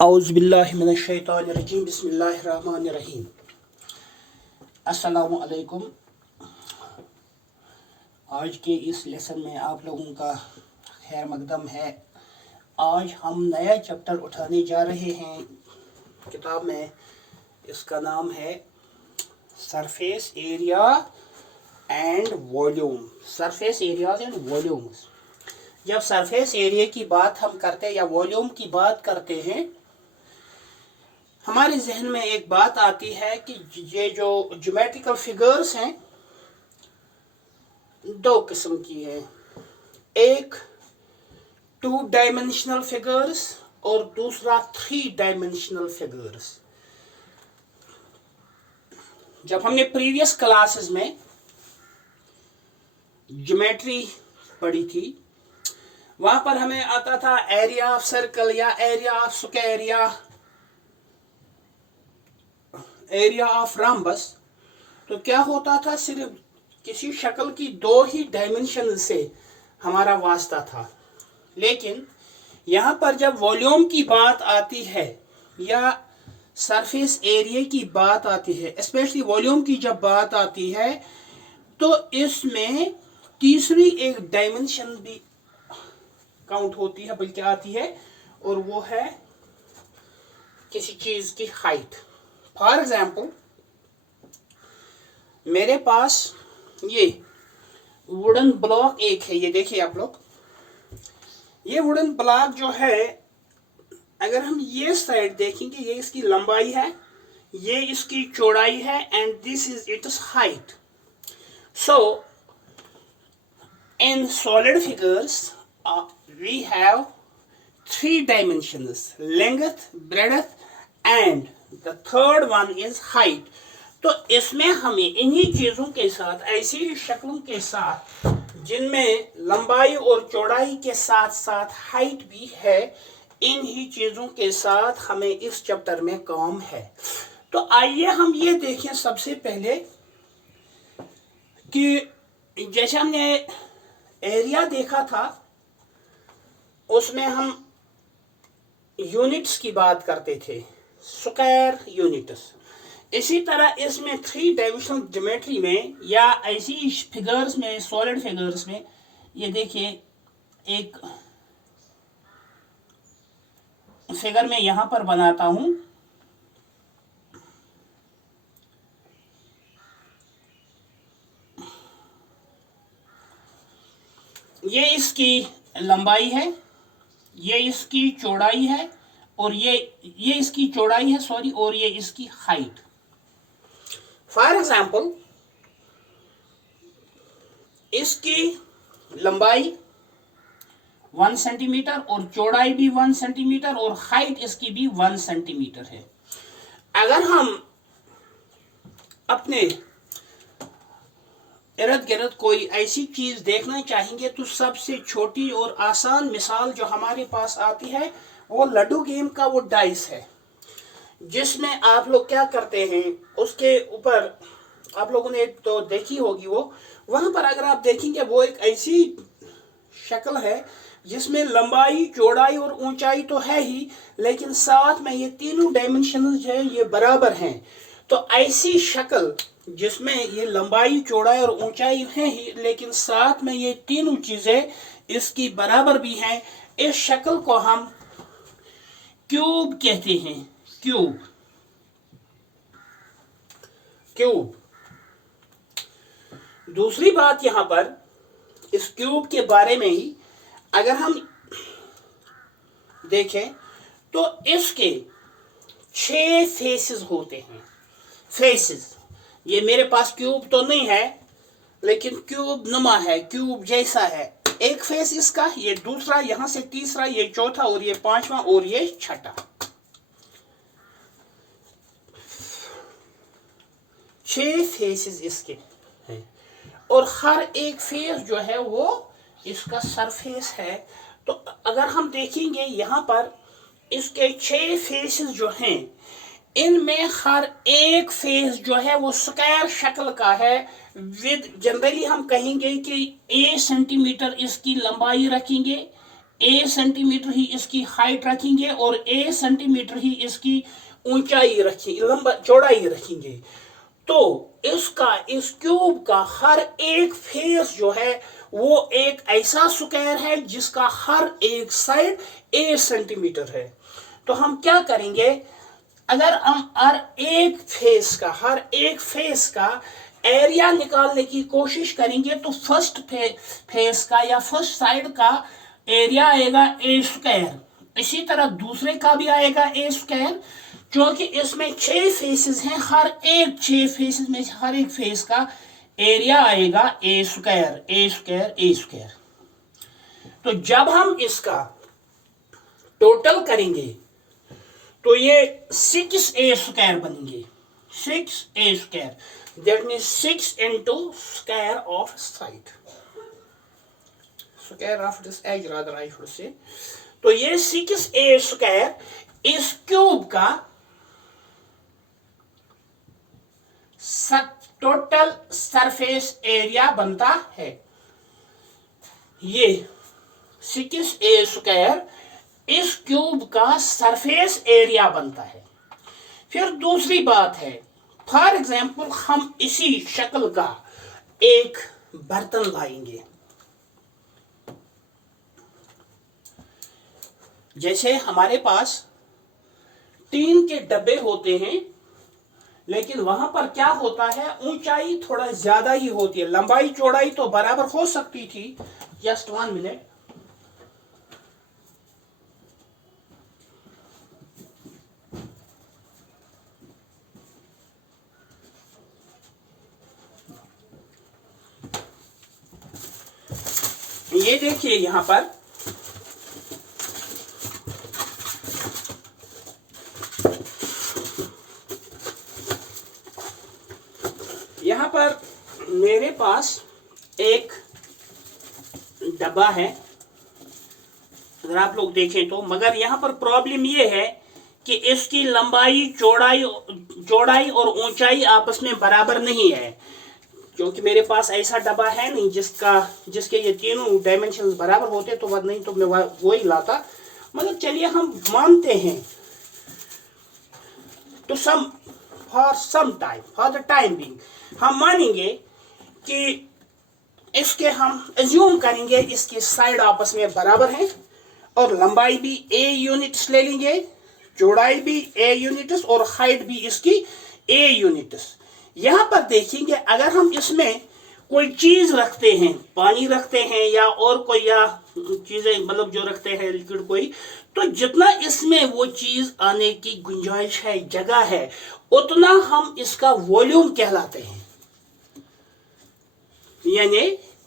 औज़ुबिल्लाहिमिनश्शैतानिर्रजीम बिस्मिल्लाहिर्रहमानिर्रहीम। अस्सलामु अलैकुम। आज के इस लेसन में आप लोगों का खैर मकदम है। आज हम नया चैप्टर उठाने जा रहे हैं किताब में। इसका नाम है surface area and volume. Surface areas and volumes. जब सरफेस एरिया की बात हम करते हैं या वॉल्यूम की बात करते हैं, हमारे जहन में एक बात आती है कि ये जो ज्योमेट्रिकल फिगर्स हैं दो किस्म की है। एक 2 डायमेंशनल फिगर्स और दूसरा 3 डायमेंशनल फिगर्स। जब हमने प्रीवियस क्लासेस में ज्योमेट्री पढ़ी थी, वहां पर हमें आता था एरिया ऑफ सर्कल या एरिया ऑफ स्क्वायर या एरिया ऑफ रम्बस। तो क्या होता था, सिर्फ किसी शक्ल की 2 ही डायमेंशन से हमारा वास्ता था। लेकिन यहाँ पर जब वॉल्यूम की बात आती है या सरफेस एरिया की बात आती है, स्पेशली वॉल्यूम की जब बात आती है, तो इसमें तीसरी एक डायमेंशन भी काउंट होती है, बल्कि आती है, और वो है किसी चीज की हाइट। फॉर एग्जाम्पल, मेरे पास ये वुडन ब्लॉक एक है। ये देखिए आप लोग, ये वुडन ब्लॉक जो है, अगर हम ये साइड देखेंगे, ये इसकी लंबाई है, ये इसकी चौड़ाई है, and this is its height. So in solid figures we have 3 dimensions: length, breadth and the third one is height. तो इसमें हमें इन्हीं चीजों के साथ, ऐसी शक्लों के साथ जिनमें लंबाई और चौड़ाई के साथ साथ हाइट भी है, इन ही चीजों के साथ हमें इस चैप्टर में काम है। तो आइए हम ये देखें सबसे पहले कि जैसे हमने एरिया देखा था, उसमें हम यूनिट्स की बात करते थे, स्क्वायर यूनिट्स। इसी तरह इसमें 3 डायमेंशनल ज्योमेट्री में या ऐसी फिगर्स में, सॉलिड फिगर्स में, ये देखिए एक फिगर में यहां पर बनाता हूं। ये इसकी लंबाई है, ये इसकी चौड़ाई है, और ये इसकी चौड़ाई है, सॉरी, और ये इसकी हाइट। फॉर एग्जाम्पल, इसकी लंबाई 1 सेंटीमीटर और चौड़ाई भी 1 सेंटीमीटर और हाइट इसकी भी 1 सेंटीमीटर है। अगर हम अपने इर्द गिर्द कोई ऐसी चीज देखना चाहेंगे, तो सबसे छोटी और आसान मिसाल जो हमारे पास आती है, वो लड्डू गेम का वो डाइस है, जिसमें आप लोग क्या करते हैं, उसके ऊपर आप लोगों ने तो देखी होगी, वो वहां पर अगर आप देखेंगे, वो एक ऐसी शक्ल है जिसमें लंबाई, चौड़ाई और ऊंचाई तो है ही, लेकिन साथ में ये तीनों डायमेंशंस है, ये बराबर हैं। तो ऐसी शक्ल जिसमें ये लंबाई, चौड़ाई और ऊंचाई है ही, लेकिन साथ में ये तीनों चीजें इसकी बराबर भी हैं, इस शक्ल को हम क्यूब कहते हैं। क्यूब। दूसरी बात यहां पर इस क्यूब के बारे में ही अगर हम देखें, तो इसके 6 फेसेस होते हैं। फेसेस, ये मेरे पास क्यूब तो नहीं है, लेकिन क्यूब नुमा है, क्यूब जैसा है। एक फेस इसका, ये दूसरा, यहां से तीसरा, ये चौथा, और ये 5वां, और ये 6ठा। 6 फेसेस इसके हैं, और हर एक फेस जो है वो इसका सरफेस है। तो अगर हम देखेंगे यहाँ पर इसके 6 फेसेस जो हैं, इनमें हर एक फेस जो है वो स्क्वायर शक्ल का है। विद जनरली हम कहेंगे कि 1 सेंटीमीटर इसकी लंबाई रखेंगे, a सेंटीमीटर ही इसकी हाइट रखेंगे और a सेंटीमीटर ही इसकी ऊंचाई रखेंगे, लंबा चौड़ाई रखेंगे, तो इसका, इस क्यूब का हर एक फेस जो है वो एक ऐसा स्क्वायर है जिसका हर एक साइड a सेंटीमीटर है। तो हम क्या करेंगे, अगर हम हर एक फेस का एरिया निकालने की कोशिश करेंगे तो फर्स्ट फेस का या फर्स्ट साइड का एरिया आएगा ए स्क्वायर, इसी तरह दूसरे का भी आएगा ए स्क्वायर, क्योंकि इसमें 6 फेसेस हैं, हर एक 6 फेसेस में हर एक फेस का एरिया आएगा ए स्क्वायर ए स्क्वायर ए स्क्वायर। तो जब हम इसका टोटल करेंगे तो ये 6a स्क्वायर बनेंगे, 6a square, that means 6 into square of side, square of this edge rather I should say। तो ये 6a स्क्वायर इस क्यूब का टोटल सरफेस एरिया बनता है। ये 6a स्क्वायर इस क्यूब का सरफेस एरिया बनता है। फिर दूसरी बात है, फॉर एग्जाम्पल हम इसी शक्ल का एक बर्तन लाएंगे, जैसे हमारे पास टीन के डब्बे होते हैं, लेकिन वहां पर क्या होता है, ऊंचाई थोड़ा ज्यादा ही होती है, लंबाई चौड़ाई तो बराबर हो सकती थी। जस्ट 1 मिनट, ये देखिए यहां पर मेरे पास एक डब्बा है, अगर आप लोग देखें तो, मगर यहां पर प्रॉब्लम ये है कि इसकी लंबाई चौड़ाई और ऊंचाई आपस में बराबर नहीं है, क्योंकि मेरे पास ऐसा डब्बा है नहीं जिसके ये तीनों डायमेंशंस बराबर होते, तो वह नहीं तो मैं वो ही लाता। मगर चलिए हम मानते हैं तो फॉर द टाइम बिंग हम मानेंगे कि इसके हम एज्यूम करेंगे इसकी साइड आपस में बराबर हैं और लंबाई भी a यूनिट्स ले लेंगे, चौड़ाई भी a यूनिट्स और हाइट भी इसकी a यूनिट्स। यहां पर देखेंगे अगर हम इसमें कोई चीज रखते हैं, पानी रखते हैं या और कोई या चीजें मतलब जो रखते हैं लिक्विड कोई, तो जितना इसमें वो चीज आने की गुंजाइश है, जगह है, उतना हम इसका वॉल्यूम कहलाते हैं। यानी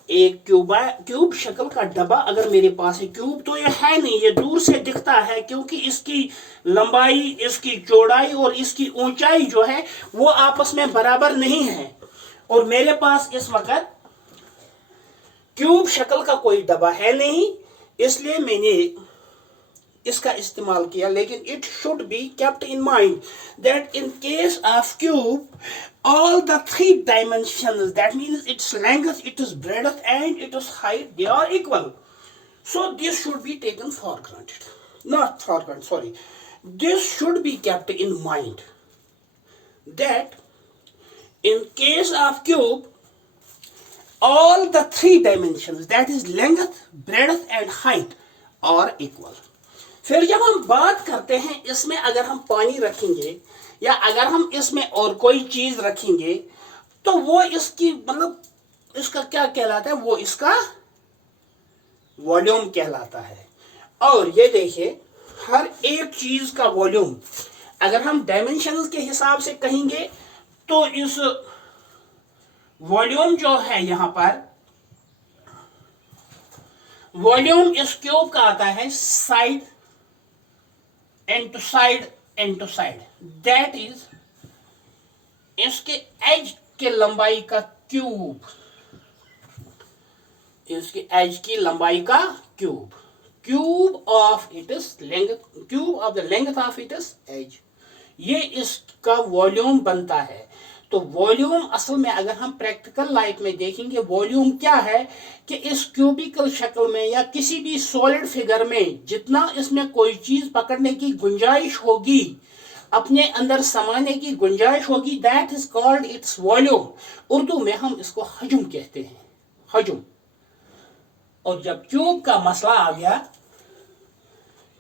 एक क्यूब शक्ल का डब्बा अगर मेरे पास है, क्यूब तो ये है नहीं, ये दूर से दिखता है क्योंकि इसकी लंबाई, इसकी चौड़ाई और इसकी ऊंचाई जो है वो आपस में बराबर नहीं है, और मेरे पास इस वक्त क्यूब शक्ल का कोई डब्बा है नहीं, इसलिए मैंने इसका इस्तेमाल किया। लेकिन it should be kept in mind that in case of cube all the 3 dimensions, that means its length, its breadth and its height, they are equal. So this should be taken for granted, not for granted, sorry, this should be kept in mind that in case of cube all the 3 dimensions, that is length, breadth and height, are equal. फिर जब हम बात करते हैं इसमें अगर हम पानी रखेंगे या अगर हम इसमें और कोई चीज रखेंगे तो वो इसकी मतलब इसका क्या कहलाता है, वो इसका वॉल्यूम कहलाता है। और ये देखिए हर एक चीज का वॉल्यूम अगर हम डायमेंशंस के हिसाब से कहेंगे तो इस वॉल्यूम जो है यहां पर वॉल्यूम इस क्यूब का आता है side into side, that is इसके एज के लंबाई का क्यूब, इसके एज की लंबाई का cube of its length, cube of the length of its edge, ये इसका वॉल्यूम बनता है। तो वॉल्यूम असल में अगर हम प्रैक्टिकल लाइफ में देखेंगे, वॉल्यूम क्या है कि इस क्यूबिकल शक्ल में या किसी भी सॉलिड फिगर में जितना इसमें कोई चीज पकड़ने की गुंजाइश होगी, अपने अंदर समाने की गुंजाइश होगी, that is called its volume. Urdu में हम इसको हजम कहते हैं, हजम। और जब क्यूब का मसला आ गया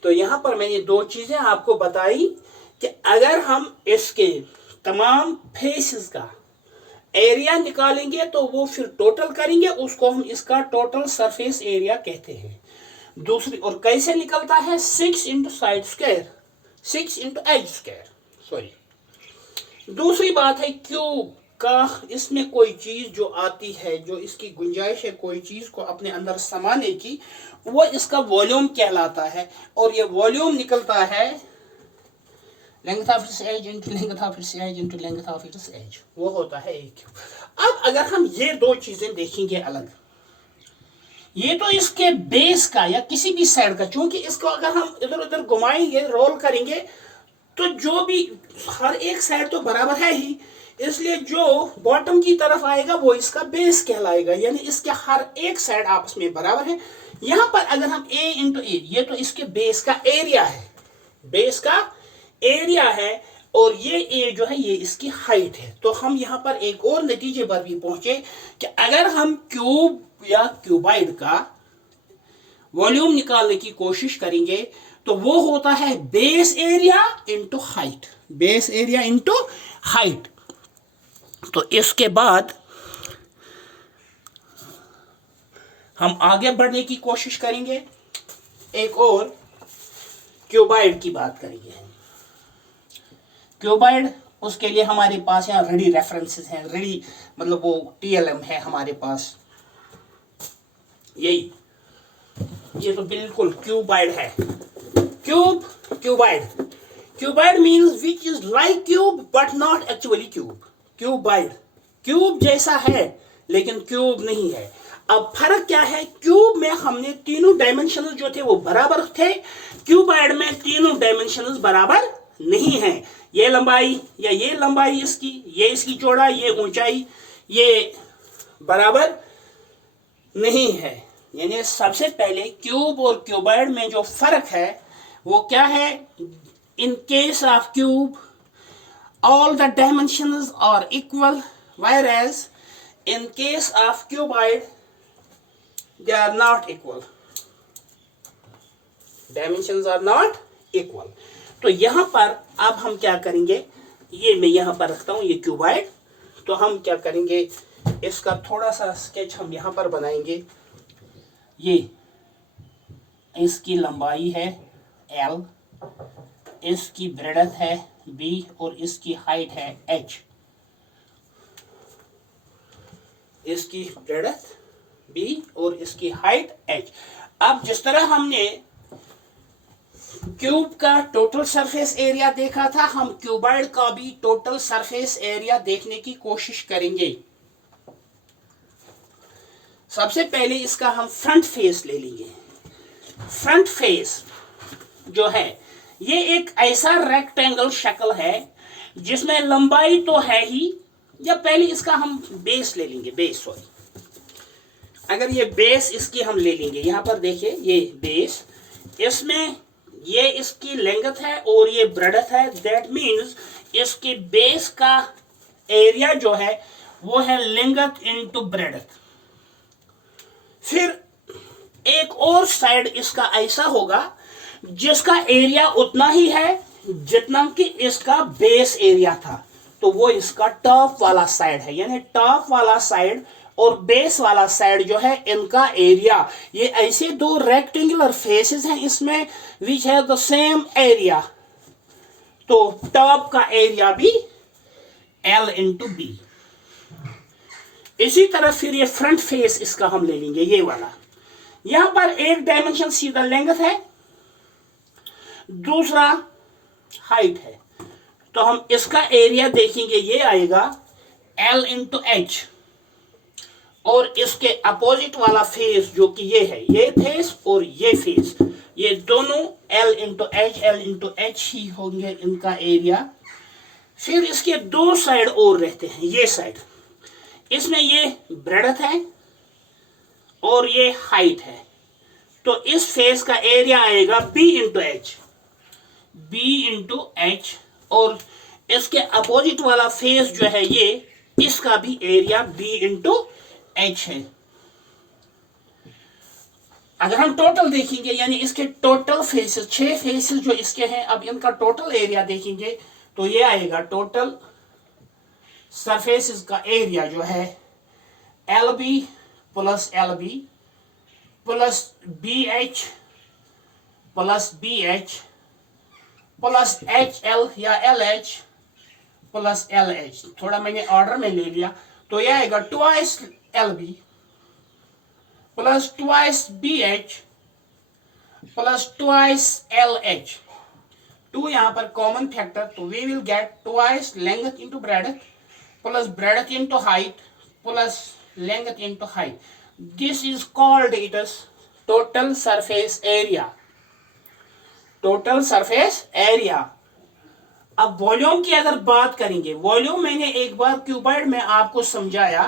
तो यहां पर मैंने दो चीजें आपको बताई कि अगर हम इसके तमाम फेसेस का एरिया निकालेंगे तो वो फिर टोटल करेंगे, उसको हम इसका टोटल सरफेस एरिया कहते हैं। दूसरी, और कैसे निकलता है, 6 into side square, 6 into edge square, sorry. दूसरी बात है क्यूब का, इसमें कोई चीज जो आती है, जो इसकी गुंजाइश है कोई चीज को अपने अंदर समाने की, वो इसका वॉल्यूम कहलाता है। और ये वॉल्यूम निकलता है length of its edge into length of its edge into length of its edge, वो होता है एक क्यूब। अब अगर हम ये दो चीजें देखेंगे अलग, ये तो इसके बेस का या किसी भी साइड का, चूंकि इसको अगर हम इधर उधर घुमाएंगे, रोल करेंगे, तो जो भी हर एक साइड तो बराबर है ही, इसलिए जो बॉटम की तरफ आएगा वो इसका बेस कहलाएगा, यानी इसके हर एक साइड आपस में बराबर है। यहां पर अगर हम a इंटू ए, ये तो इसके बेस का एरिया है, बेस का एरिया है, और ये a जो है ये इसकी हाइट है। तो हम यहां पर एक और नतीजे पर भी पहुंचे कि अगर हम क्यूब या क्यूबाइड का वॉल्यूम निकालने की कोशिश करेंगे तो वो होता है base area into height, base area into height. तो इसके बाद हम आगे बढ़ने की कोशिश करेंगे, एक और क्यूबाइड की बात करेंगे। क्यूबाइड, उसके लिए हमारे पास यहाँ रेडी रेफरेंसेस हैं, रेडी मतलब वो टीएलएम है हमारे पास, यही, ये तो बिल्कुल क्यूबाइड है। Cube, cuboid, cuboid means which is like cube but not actually cube. Cuboid cube जैसा है लेकिन क्यूब नहीं है। अब फर्क क्या है, क्यूब में हमने तीनों डायमेंशंस जो थे वो बराबर थे, क्यूबाइड में तीनों डायमेंशंस बराबर नहीं है। ये लंबाई या ये लंबाई इसकी, ये इसकी चौड़ाई, ये ऊंचाई, ये बराबर नहीं है। यानी सबसे पहले क्यूब और क्यूबाइड में जो फर्क है वो क्या है, in case of cube all the dimensions are equal, whereas in case of cuboid they are not equal, dimensions are not equal। तो यहां पर अब हम क्या करेंगे, ये मैं यहां पर रखता हूं ये क्यूबाइड, तो हम क्या करेंगे, इसका थोड़ा सा स्केच हम यहां पर बनाएंगे। ये इसकी लंबाई है L, इसकी ब्रेडथ है b और इसकी हाइट है h, इसकी ब्रेडथ b और इसकी हाइट h। अब जिस तरह हमने क्यूब का टोटल सरफेस एरिया देखा था, हम क्यूबाइड का भी टोटल सरफेस एरिया देखने की कोशिश करेंगे। सबसे पहले इसका हम फ्रंट फेस ले लेंगे। फ्रंट फेस जो है ये एक ऐसा रेक्टेंगल शक्ल है जिसमें लंबाई तो है ही, या पहले इसका हम बेस ले लेंगे, बेस, सॉरी, अगर ये बेस इसकी हम ले लेंगे, यहां पर देखिए ये बेस, इसमें ये इसकी लेंथ है और ये ब्रेडथ है, दैट मींस इसके बेस का एरिया जो है वो है लेंथ इनटू ब्रेडथ। फिर एक और साइड इसका ऐसा होगा जिसका एरिया उतना ही है जितना कि इसका बेस एरिया था, तो वो इसका टॉप वाला साइड है। यानी टॉप वाला साइड और बेस वाला साइड जो है इनका एरिया, ये ऐसे दो रेक्टेंगुलर फेसेस हैं इसमें which have the same area, तो टॉप का एरिया भी L इंटू बी। इसी तरह फिर ये फ्रंट फेस इसका हम ले लेंगे, ये वाला, यहां पर एक डायमेंशन सीधा लेंथ है, दूसरा हाइट है, तो हम इसका एरिया देखेंगे, ये आएगा L इंटू एच, और इसके अपोजिट वाला फेस जो कि ये है, ये फेस और ये फेस, ये दोनों L इंटू एच ही होंगे इनका एरिया। फिर इसके दो साइड और रहते हैं, ये साइड, इसमें ये ब्रेडथ है और ये हाइट है। तो इस फेस का एरिया आएगा b into h, b into h, और इसके अपोजिट वाला फेस जो है ये, इसका भी एरिया बी इंटू एच है। अगर हम टोटल देखेंगे, यानी इसके टोटल फेसेस, 6 फेसेस जो इसके हैं, अब इनका टोटल एरिया देखेंगे तो ये आएगा टोटल सरफेसेस का एरिया जो है L B plus L B plus B H plus B H plus H L या L H plus L H. थोड़ा मैंने ऑर्डर में ले लिया, तो यह आएगा twice L B plus twice B H plus twice L H. 2 यहां पर कॉमन फैक्टर, तो we will get twice length into breadth plus breadth into height plus length into height. This is called it as total surface area, total surface area. अब volume की अगर बात करेंगे, volume मैंने एक बार क्यूबॉइड में आपको समझाया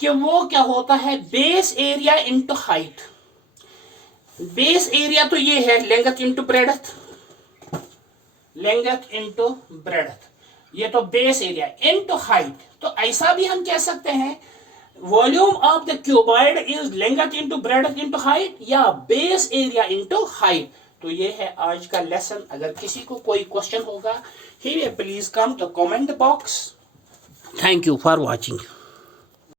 कि वो क्या होता है, base area into height. Base area तो ये है length into breadth, length into breadth, ये तो बेस एरिया इंटू हाइट। तो ऐसा भी हम कह सकते हैं volume of the cuboid is length into breadth into height, या बेस एरिया इंटू हाइट। तो ये है आज का लेसन। अगर किसी को कोई क्वेश्चन होगा, ही please come to comment box. Thank you for watching.